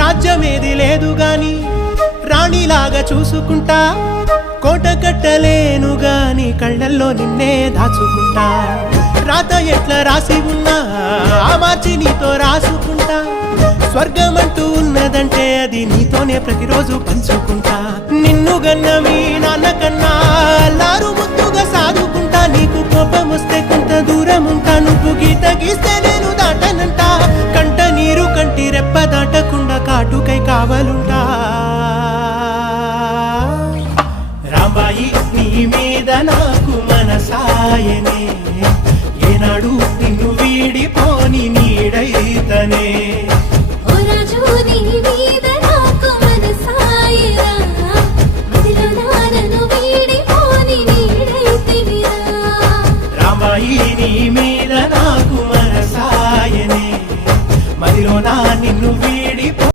రాజ్యమేది లేదు గాని రాణిలాగా చూసుకుంటా, కోట కట్టలేను గాని కళ్ళల్లో నిన్నే దాచుకుంటా. రాత ఎట్లా రాసి ఉన్నా ఆ మార్చి నీతో రాసుకుంటా. స్వర్గమంటూ ఉన్నదంటే అది నీతోనే ప్రతిరోజు పంచుకుంటా. నిన్ను గన్న మీ నాన్న కన్నా లారు ముద్దుగా సాదుకుంటా. నీకు కోపం వస్తే కొంత దూరం ఉంటా, నువ్వు గీత గీస్తే నేను దాటనంట. కంట నీరు కంటి రెప్ప దాటకుండా కాటుకై కావలుంటా. రాంబాయి నీ మీద నాకు మనసాయనే, ఏనాడు నిన్ను వీడిపోని నీడైతనే. ఓ రాజు నీ మీద